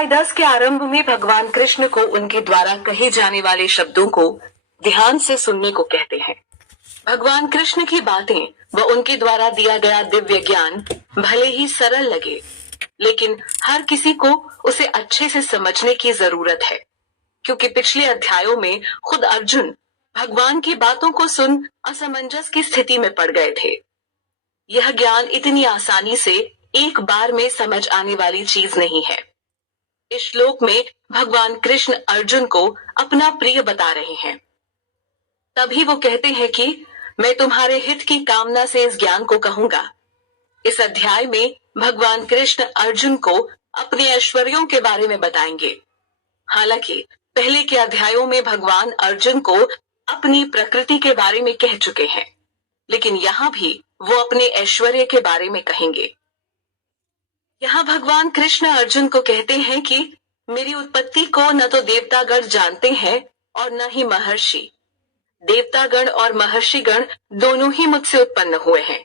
अध्याय 10 के आरंभ में भगवान कृष्ण को उनके द्वारा कहे जाने वाले शब्दों को ध्यान से सुनने को कहते हैं। भगवान कृष्ण की बातें व उनके द्वारा दिया गया दिव्य ज्ञान भले ही सरल लगे, लेकिन हर किसी को उसे अच्छे से समझने की जरूरत है, क्योंकि पिछले अध्यायों में खुद अर्जुन भगवान की बातों को सुन असमंजस की स्थिति में पड़ गए थे। यह ज्ञान इतनी आसानी से एक बार में समझ आने वाली चीज नहीं है। इस श्लोक में भगवान कृष्ण अर्जुन को अपना प्रिय बता रहे हैं। तभी वो कहते हैं कि मैं तुम्हारे हित की कामना से इस ज्ञान को कहूंगा। इस अध्याय में भगवान कृष्ण अर्जुन को अपने ऐश्वर्यों के बारे में बताएंगे। हालांकि पहले के अध्यायों में भगवान अर्जुन को अपनी प्रकृति के बारे में कह चुके हैं, लेकिन यहाँ भी वो अपने ऐश्वर्य के बारे में कहेंगे। यहाँ भगवान कृष्ण अर्जुन को कहते हैं कि मेरी उत्पत्ति को न तो देवतागण जानते हैं और न ही महर्षि। देवतागण और महर्षिगण दोनों ही मुझसे उत्पन्न हुए हैं।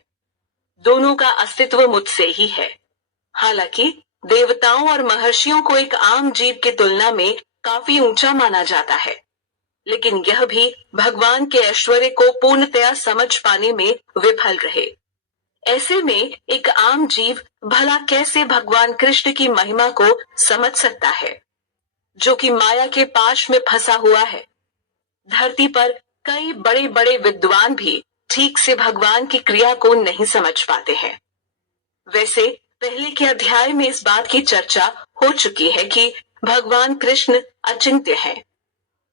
दोनों का अस्तित्व मुझसे ही है। हालांकि देवताओं और महर्षियों को एक आम जीव की तुलना में काफी ऊंचा माना जाता है, लेकिन यह भी भगवान के ऐश्वर्य को पूर्णतया समझ पाने में विफल रहे। ऐसे में एक आम जीव भला कैसे भगवान कृष्ण की महिमा को समझ सकता है, जो कि माया के पाश में फंसा हुआ है। धरती पर कई बड़े बड़े विद्वान भी ठीक से भगवान की क्रिया को नहीं समझ पाते हैं। वैसे पहले के अध्याय में इस बात की चर्चा हो चुकी है कि भगवान कृष्ण अचिंत्य हैं,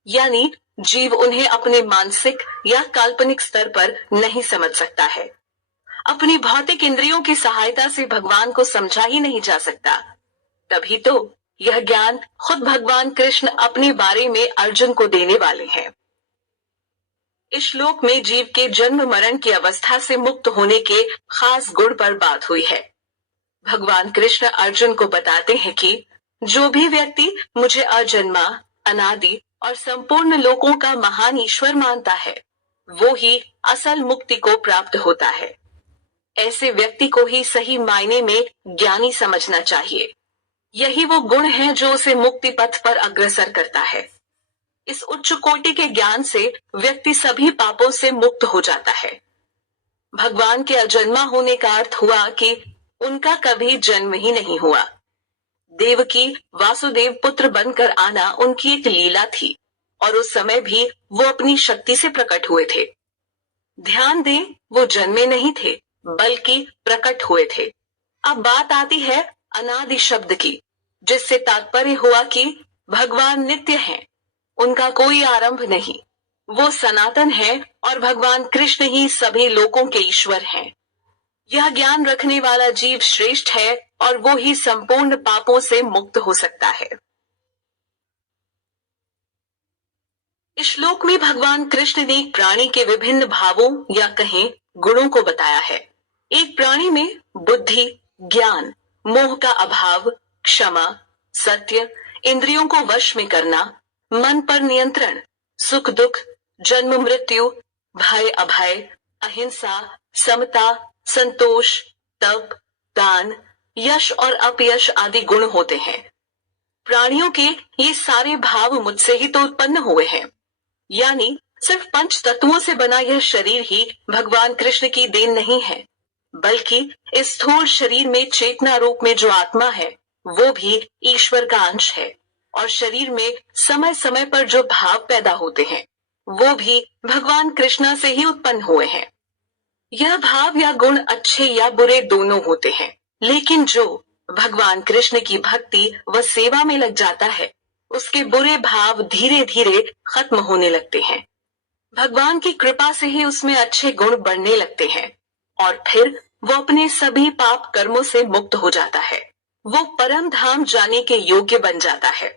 यानी जीव उन्हें अपने मानसिक या काल्पनिक स्तर पर नहीं समझ सकता है। अपनी भौतिक इंद्रियों की सहायता से भगवान को समझा ही नहीं जा सकता। तभी तो यह ज्ञान खुद भगवान कृष्ण अपने बारे में अर्जुन को देने वाले हैं। इस श्लोक में जीव के जन्म मरण की अवस्था से मुक्त होने के खास गुण पर बात हुई है। भगवान कृष्ण अर्जुन को बताते हैं कि जो भी व्यक्ति मुझे अजन्मा, अनादि और संपूर्ण लोकों का महान ईश्वर मानता है, वो ही असल मुक्ति को प्राप्त होता है। ऐसे व्यक्ति को ही सही मायने में ज्ञानी समझना चाहिए। यही वो गुण है जो उसे मुक्ति पथ पर अग्रसर करता है। इस उच्च कोटि के ज्ञान से व्यक्ति सभी पापों से मुक्त हो जाता है। भगवान के अजन्मा होने का अर्थ हुआ कि उनका कभी जन्म ही नहीं हुआ। देवकी वासुदेव पुत्र बनकर आना उनकी एक लीला थी, और उस समय भी वो अपनी शक्ति से प्रकट हुए थे। ध्यान दें, वो जन्मे नहीं थे बल्कि प्रकट हुए थे। अब बात आती है अनादि शब्द की, जिससे तात्पर्य हुआ कि भगवान नित्य हैं, उनका कोई आरंभ नहीं। वो सनातन है और भगवान कृष्ण ही सभी लोकों के ईश्वर हैं। यह ज्ञान रखने वाला जीव श्रेष्ठ है और वो ही संपूर्ण पापों से मुक्त हो सकता है। इस श्लोक में भगवान कृष्ण ने प्राणी के विभिन्न भावों या कहें गुणों को बताया है। एक प्राणी में बुद्धि, ज्ञान, मोह का अभाव, क्षमा, सत्य, इंद्रियों को वश में करना, मन पर नियंत्रण, सुख दुख, जन्म मृत्यु, भय अभय, अहिंसा, समता, संतोष, तप, दान, यश और अपयश आदि गुण होते हैं। प्राणियों के ये सारे भाव मुझसे ही तो उत्पन्न हुए हैं, यानी सिर्फ पंच तत्वों से बना यह शरीर ही भगवान कृष्ण की देन नहीं है, बल्कि इस स्थूल शरीर में चेतना रूप में जो आत्मा है, वो भी ईश्वर का अंश है। और शरीर में समय समय पर जो भाव पैदा होते हैं, वो भी भगवान कृष्ण से ही उत्पन्न हुए हैं। यह भाव या गुण अच्छे या बुरे दोनों होते हैं, लेकिन जो भगवान कृष्ण की भक्ति व सेवा में लग जाता है, उसके बुरे भाव धीरे धीरे खत्म होने लगते हैं। भगवान की कृपा से ही उसमें अच्छे गुण बढ़ने लगते हैं और फिर वो अपने सभी पाप कर्मों से मुक्त हो जाता है। वो परम धाम जाने के योग्य बन जाता है।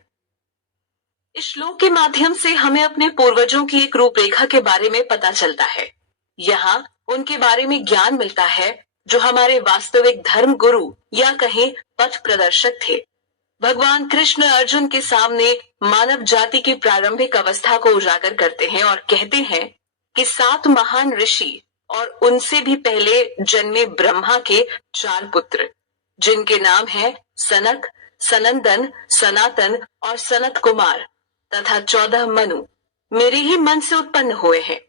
इस श्लोक के माध्यम से हमें अपने पूर्वजों की एक रूपरेखा के बारे में पता चलता है। यहाँ उनके बारे में ज्ञान मिलता है जो हमारे वास्तविक धर्म गुरु या कहें पथ प्रदर्शक थे। भगवान कृष्ण अर्जुन के सामने मानव जाति की प्रारंभिक अवस्था को उजागर करते हैं और कहते हैं कि 7 महान ऋषि और उनसे भी पहले जन्मे ब्रह्मा के 4 पुत्र, जिनके नाम हैं सनक, सनंदन, सनातन और सनत कुमार तथा 14 मनु मेरे ही मन से उत्पन्न हुए हैं।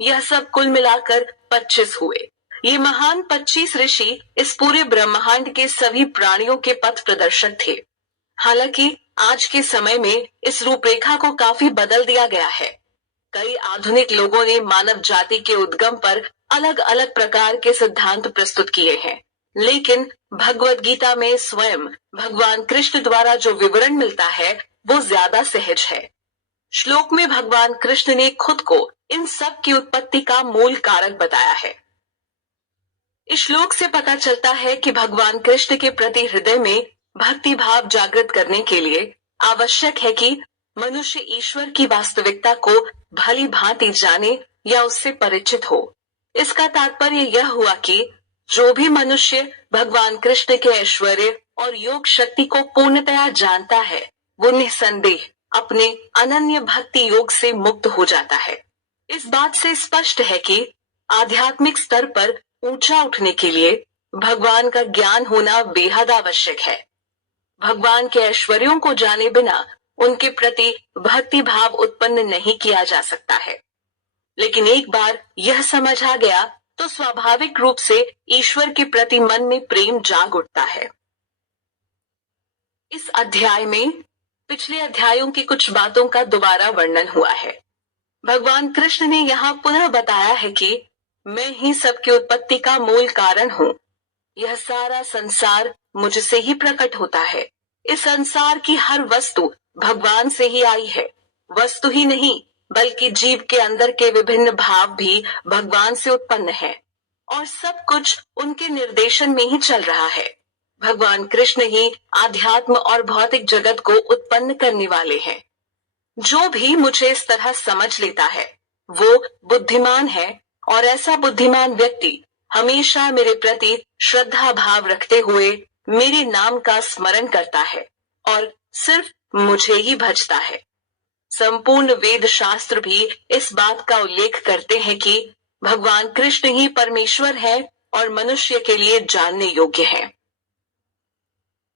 यह सब कुल मिलाकर 25 हुए। ये महान 25 ऋषि इस पूरे ब्रह्मांड के सभी प्राणियों के पथ प्रदर्शक थे। हालांकि आज के समय में इस रूपरेखा को काफी बदल दिया गया है। कई आधुनिक लोगों ने मानव जाति के उद्गम पर अलग अलग प्रकार के सिद्धांत प्रस्तुत किए हैं, लेकिन भगवत गीता में स्वयं भगवान कृष्ण द्वारा जो विवरण मिलता है वो ज्यादा सहज है। श्लोक में भगवान कृष्ण ने खुद को इन सब की उत्पत्ति का मूल कारक बताया है। इस श्लोक से पता चलता है कि भगवान कृष्ण के प्रति हृदय में भक्ति भाव जागृत करने के लिए आवश्यक है कि मनुष्य ईश्वर की वास्तविकता को भली भांति जाने या उससे परिचित हो। इसका तात्पर्य यह हुआ कि जो भी मनुष्य भगवान कृष्ण के ऐश्वर्य और योग शक्ति को पूर्णतया जानता है वो निसंदेह अपने अनन्य भक्ति योग से मुक्त हो जाता है। इस बात से स्पष्ट है कि आध्यात्मिक स्तर पर ऊंचा उठने के लिए भगवान का ज्ञान होना बेहद आवश्यक है। भगवान के ऐश्वर्यों को जाने बिना उनके प्रति भक्ति भाव उत्पन्न नहीं किया जा सकता है। लेकिन एक बार यह समझ आ गया तो स्वाभाविक रूप से ईश्वर के प्रति मन में प्रेम जाग उठता है। इस अध्याय में पिछले अध्यायों की कुछ बातों का दोबारा वर्णन हुआ है। भगवान कृष्ण ने यहाँ पुनः बताया है कि मैं ही सबकी उत्पत्ति का मूल कारण हूँ। यह सारा संसार मुझसे ही प्रकट होता है। इस संसार की हर वस्तु भगवान से ही आई है। वस्तु ही नहीं बल्कि जीव के अंदर के विभिन्न भाव भी भगवान से उत्पन्न है और सब कुछ उनके निर्देशन में ही चल रहा है। भगवान कृष्ण ही आध्यात्म और भौतिक जगत को उत्पन्न करने वाले हैं। जो भी मुझे इस तरह समझ लेता है वो बुद्धिमान है और ऐसा बुद्धिमान व्यक्ति हमेशा मेरे प्रति श्रद्धा भाव रखते हुए मेरे नाम का स्मरण करता है और सिर्फ मुझे ही भजता है। संपूर्ण वेद शास्त्र भी इस बात का उल्लेख करते हैं कि भगवान कृष्ण ही परमेश्वर है और मनुष्य के लिए जानने योग्य है।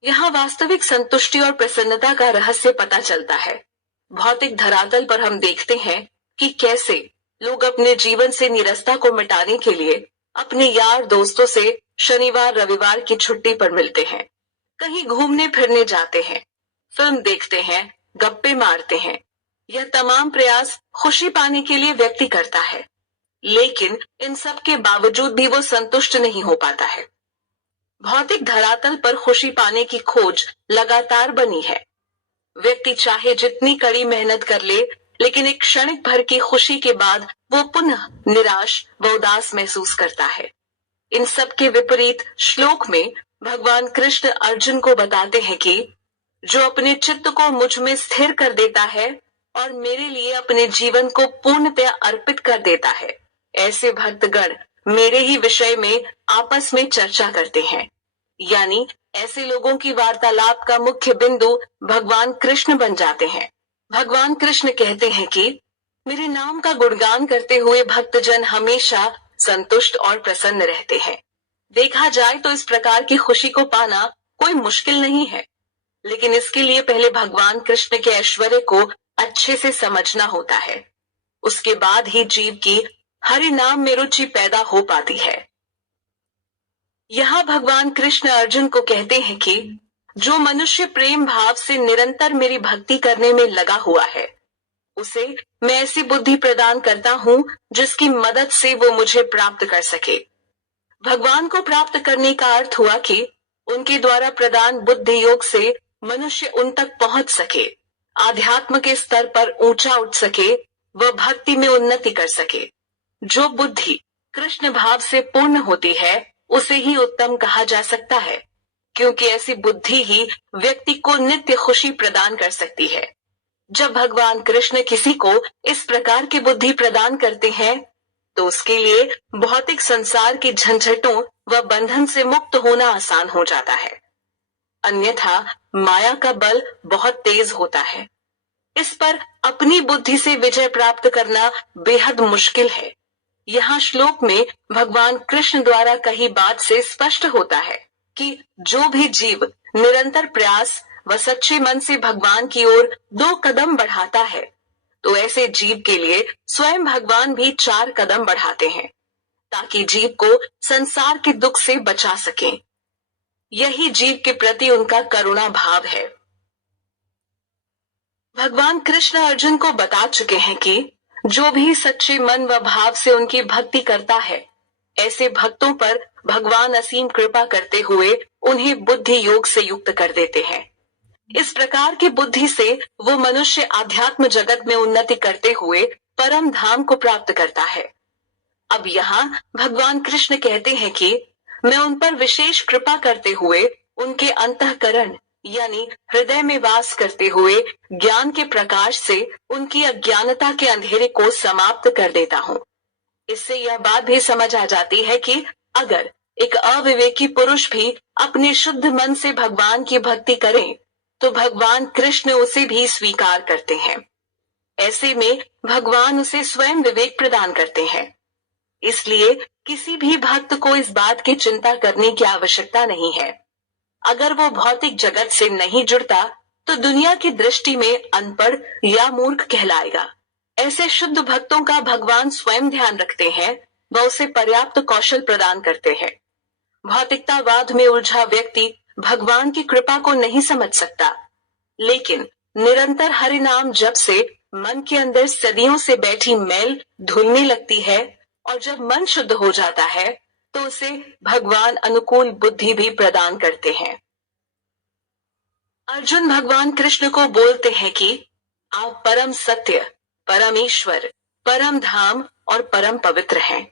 यहाँ वास्तविक संतुष्टि और प्रसन्नता का रहस्य पता चलता है। भौतिक धरातल पर हम देखते हैं कि कैसे लोग अपने जीवन से निरस्ता को मिटाने के लिए अपने यार दोस्तों से शनिवार रविवार की छुट्टी पर मिलते हैं, कहीं घूमने फिरने जाते हैं, फिल्म देखते हैं, गप्पे मारते हैं। यह तमाम प्रयास खुशी पाने के लिए व्यक्ति करता है, लेकिन इन सब के बावजूद भी वो संतुष्ट नहीं हो पाता है। भौतिक धरातल पर खुशी पाने की खोज लगातार बनी है। व्यक्ति चाहे जितनी कड़ी मेहनत कर ले, लेकिन एक क्षणिक भर की खुशी के बाद वो पुनः निराश व उदास महसूस करता है। इन सब के विपरीत श्लोक में भगवान कृष्ण अर्जुन को बताते हैं कि जो अपने चित्त को मुझ में स्थिर कर देता है और मेरे लिए अपने जीवन को पूर्णतया अर्पित कर देता है, ऐसे भक्तगण मेरे ही विषय में आपस में चर्चा करते हैं। यानी ऐसे लोगों की वार्तालाप का मुख्य बिंदु भगवान कृष्ण बन जाते हैं। भगवान कृष्ण कहते हैं कि मेरे नाम का गुणगान करते हुए भक्तजन हमेशा संतुष्ट और प्रसन्न रहते हैं। देखा जाए तो इस प्रकार की खुशी को पाना कोई मुश्किल नहीं है, लेकिन इसके लिए पहले भगवान कृष्ण के ऐश्वर्य को अच्छे से समझना होता है। उसके बाद ही जीव की हरि नाम में रुचि पैदा हो पाती है। यहाँ भगवान कृष्ण अर्जुन को कहते हैं कि जो मनुष्य प्रेम भाव से निरंतर मेरी भक्ति करने में लगा हुआ है, उसे मैं ऐसी बुद्धि प्रदान करता हूँ जिसकी मदद से वो मुझे प्राप्त कर सके। भगवान को प्राप्त करने का अर्थ हुआ कि उनके द्वारा प्रदान बुद्धि योग से मनुष्य उन तक पहुंच सके, आध्यात्म के स्तर पर ऊंचा उठ सके, वह भक्ति में उन्नति कर सके। जो बुद्धि कृष्ण भाव से पूर्ण होती है उसे ही उत्तम कहा जा सकता है, क्योंकि ऐसी बुद्धि ही व्यक्ति को नित्य खुशी प्रदान कर सकती है। जब भगवान कृष्ण किसी को इस प्रकार की बुद्धि प्रदान करते हैं तो उसके लिए भौतिक संसार की झंझटों व बंधन से मुक्त होना आसान हो जाता है। अन्यथा माया का बल बहुत तेज होता है। इस पर अपनी बुद्धि से विजय प्राप्त करना बेहद मुश्किल है। यहाँ श्लोक में भगवान कृष्ण द्वारा कही बात से स्पष्ट होता है कि जो भी जीव निरंतर प्रयास व सच्चे मन से भगवान की ओर 2 कदम बढ़ाता है, तो ऐसे जीव के लिए स्वयं भगवान भी 4 कदम बढ़ाते हैं, ताकि जीव को संसार के दुख से बचा सकें। यही जीव के प्रति उनका करुणा भाव है। भगवान कृष्ण अर्जुन को बता चुके हैं कि जो भी सच्चे मन व भाव से उनकी भक्ति करता है, ऐसे भक्तों पर भगवान असीम कृपा करते हुए उन्हें बुद्धि योग से युक्त कर देते हैं। इस प्रकार की बुद्धि से वो मनुष्य आध्यात्म जगत में उन्नति करते हुए परम धाम को प्राप्त करता है। अब यहाँ भगवान कृष्ण कहते हैं कि मैं उन पर विशेष कृपा करते हुए उनके अंतःकरण यानी हृदय में वास करते हुए ज्ञान के प्रकाश से उनकी अज्ञानता के अंधेरे को समाप्त कर देता हूँ। इससे यह बात भी समझ आ जाती है कि अगर एक अविवेकी पुरुष भी अपने शुद्ध मन से भगवान की भक्ति करे, तो भगवान कृष्ण उसे भी स्वीकार करते हैं। ऐसे में भगवान उसे स्वयं विवेक प्रदान करते हैं। इसलिए किसी भी भक्त को इस बात की चिंता करने की आवश्यकता नहीं है। अगर वो भौतिक जगत से नहीं जुड़ता, तो दुनिया की दृष्टि में अनपढ़ या मूर्ख कहलाएगा। ऐसे शुद्ध भक्तों का भगवान स्वयं ध्यान रखते हैं व उसे पर्याप्त कौशल प्रदान करते हैं। भौतिकतावाद में उलझा व्यक्ति भगवान की कृपा को नहीं समझ सकता, लेकिन निरंतर हरि नाम जप से मन के अंदर सदियों से बैठी मैल धुलने लगती है, और जब मन शुद्ध हो जाता है तो उसे भगवान अनुकूल बुद्धि भी प्रदान करते हैं। अर्जुन भगवान कृष्ण को बोलते हैं कि आप परम सत्य, परम ईश्वर, परम धाम और परम पवित्र हैं।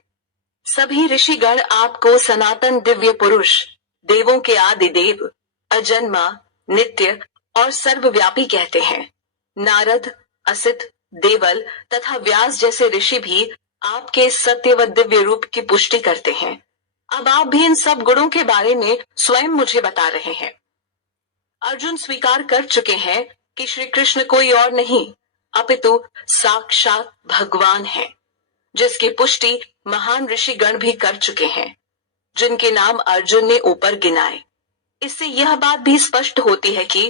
सभी ऋषिगण आपको सनातन दिव्य पुरुष, देवों के आदि देव, अजन्मा, नित्य और सर्वव्यापी कहते हैं। नारद, असित, देवल तथा व्यास जैसे ऋषि भी आपके सत्य व दिव्य रूप की पुष्टि करते हैं। अब आप भी इन सब गुणों के बारे में स्वयं मुझे बता रहे हैं। अर्जुन स्वीकार कर चुके हैं कि श्री कृष्ण कोई और नहीं अपितु साक्षात भगवान है, जिसकी पुष्टि महान ऋषिगण भी कर चुके हैं, जिनके नाम अर्जुन ने ऊपर गिनाए। इससे यह बात भी स्पष्ट होती है कि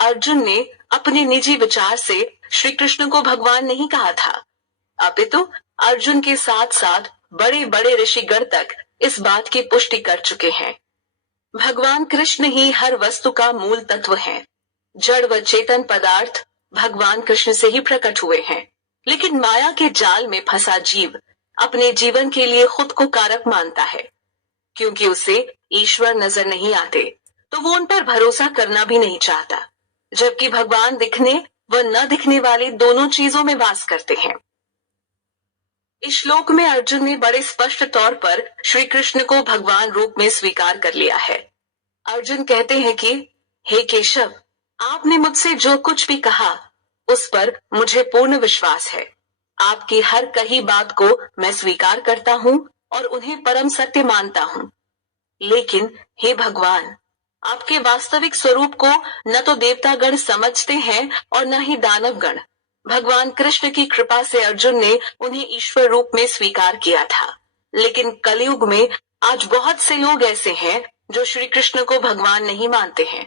अर्जुन ने अपने निजी विचार से श्री कृष्ण को भगवान नहीं कहा था, अपितु अर्जुन के साथ साथ बड़े बड़े ऋषिगण तक इस बात की पुष्टि कर चुके हैं। भगवान कृष्ण ही हर वस्तु का मूल तत्व हैं। जड़ व चेतन पदार्थ भगवान कृष्ण से ही प्रकट हुए हैं, लेकिन माया के जाल में फंसा जीव अपने जीवन के लिए खुद को कारक मानता है। क्योंकि उसे ईश्वर नजर नहीं आते, तो वो उन पर भरोसा करना भी नहीं चाहता, जबकि भगवान दिखने व न दिखने वाली दोनों चीजों में वास करते हैं। इस श्लोक में अर्जुन ने बड़े स्पष्ट तौर पर श्री कृष्ण को भगवान रूप में स्वीकार कर लिया है। अर्जुन कहते हैं कि हे केशव, आपने मुझसे जो कुछ भी कहा उस पर मुझे पूर्ण विश्वास है। आपकी हर कही बात को मैं स्वीकार करता हूँ और उन्हें परम सत्य मानता हूँ। लेकिन हे भगवान, आपके वास्तविक स्वरूप को न तो देवतागण समझते हैं और न ही दानवगण। भगवान कृष्ण की कृपा से अर्जुन ने उन्हें ईश्वर रूप में स्वीकार किया था, लेकिन कलयुग में आज बहुत से लोग ऐसे हैं जो श्री कृष्ण को भगवान नहीं मानते हैं।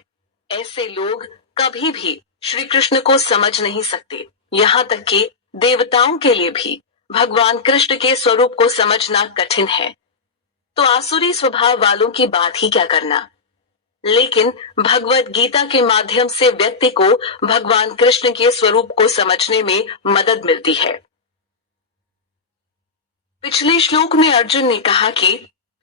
ऐसे लोग कभी भी श्री कृष्ण को समझ नहीं सकते। यहाँ तक कि देवताओं के लिए भी भगवान कृष्ण के स्वरूप को समझना कठिन है, तो आसुरी स्वभाव वालों की बात ही क्या करना। लेकिन भगवत गीता के माध्यम से व्यक्ति को भगवान कृष्ण के स्वरूप को समझने में मदद मिलती है। पिछले श्लोक में अर्जुन ने कहा कि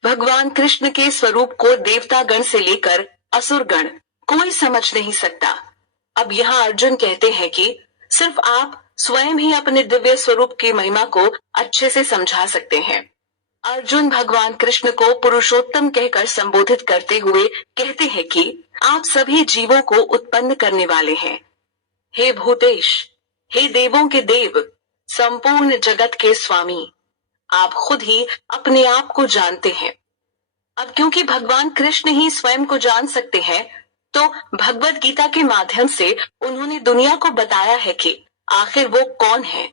भगवान कृष्ण के स्वरूप को देवतागण से लेकर असुरगण कोई समझ नहीं सकता। अब यहाँ अर्जुन कहते हैं कि सिर्फ आप स्वयं ही अपने दिव्य स्वरूप की महिमा को अच्छे से समझा सकते हैं। अर्जुन भगवान कृष्ण को पुरुषोत्तम कहकर संबोधित करते हुए कहते हैं कि आप सभी जीवों को उत्पन्न करने वाले हैं। हे भूतेश, हे देवों के देव, संपूर्ण जगत के स्वामी, आप खुद ही अपने आप को जानते हैं। अब क्योंकि भगवान कृष्ण ही स्वयं को जान सकते हैं, तो भगवत गीता के माध्यम से उन्होंने दुनिया को बताया है कि आखिर वो कौन है।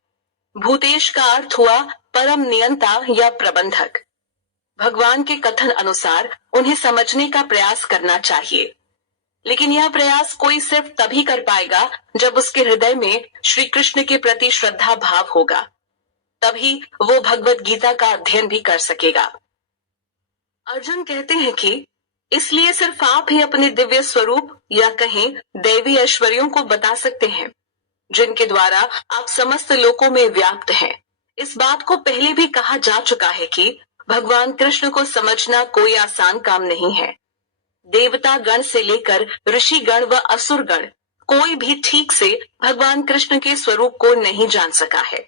भूतेश का अर्थ हुआ परम नियंता या प्रबंधक। भगवान के कथन अनुसार उन्हें समझने का प्रयास करना चाहिए। लेकिन यह प्रयास कोई सिर्फ तभी कर पाएगा जब उसके हृदय में श्री कृष्ण के प्रति श्रद्धा भाव होगा। तभी वो भगवत गीता का अध्ययन भी कर सकेगा। अर्जुन कहते हैं कि इसलिए सिर्फ आप ही अपने दिव्य स्वरूप या कहें दैवी ऐश्वर्यों को बता सकते हैं, जिनके द्वारा आप समस्त लोकों में व्याप्त हैं। इस बात को पहले भी कहा जा चुका है कि भगवान कृष्ण को समझना कोई आसान काम नहीं है। देवता गण से लेकर ऋषि गण व असुर गण कोई भी ठीक से भगवान कृष्ण के स्वरूप को नहीं जान सका है।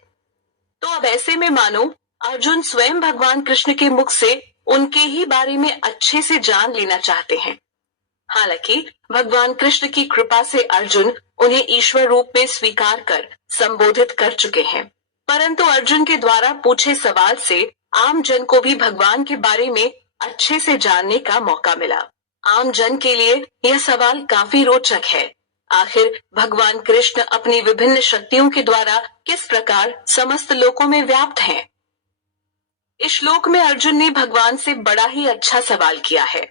तो अब ऐसे में मानो अर्जुन स्वयं भगवान कृष्ण के मुख से उनके ही बारे में अच्छे से जान लेना चाहते हैं। हालांकि भगवान कृष्ण की कृपा से अर्जुन उन्हें ईश्वर रूप में स्वीकार कर संबोधित कर चुके हैं, परंतु अर्जुन के द्वारा पूछे सवाल से आम जन को भी भगवान के बारे में अच्छे से जानने का मौका मिला। आम जन के लिए यह सवाल काफी रोचक है। आखिर भगवान कृष्ण अपनी विभिन्न शक्तियों के द्वारा किस प्रकार समस्त लोकों में व्याप्त हैं? इस श्लोक में अर्जुन ने भगवान से बड़ा ही अच्छा सवाल किया है,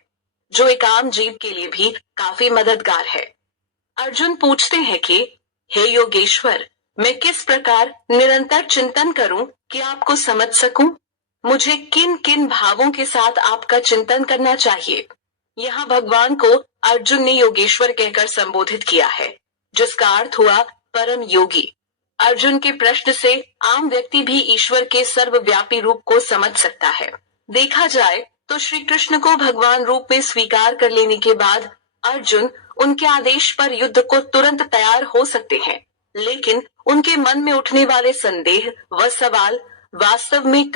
जो एक आम जीव के लिए भी काफी मददगार है। अर्जुन पूछते हैं कि हे योगेश्वर, मैं किस प्रकार निरंतर चिंतन करूं कि आपको समझ सकूं? मुझे किन किन भावों के साथ आपका चिंतन करना चाहिए? यहाँ भगवान को अर्जुन ने योगेश्वर कहकर संबोधित किया है, जिसका अर्थ हुआ परम योगी। अर्जुन के प्रश्न से आम व्यक्ति भी ईश्वर के सर्वव्यापी रूप को समझ सकता है। देखा जाए तो श्री कृष्ण को भगवान रूप में स्वीकार कर लेने के बाद अर्जुन उनके आदेश पर युद्ध को तुरंत तैयार हो सकते हैं, लेकिन उनके मन में उठने वाले संदेह व सवाल वास्तव में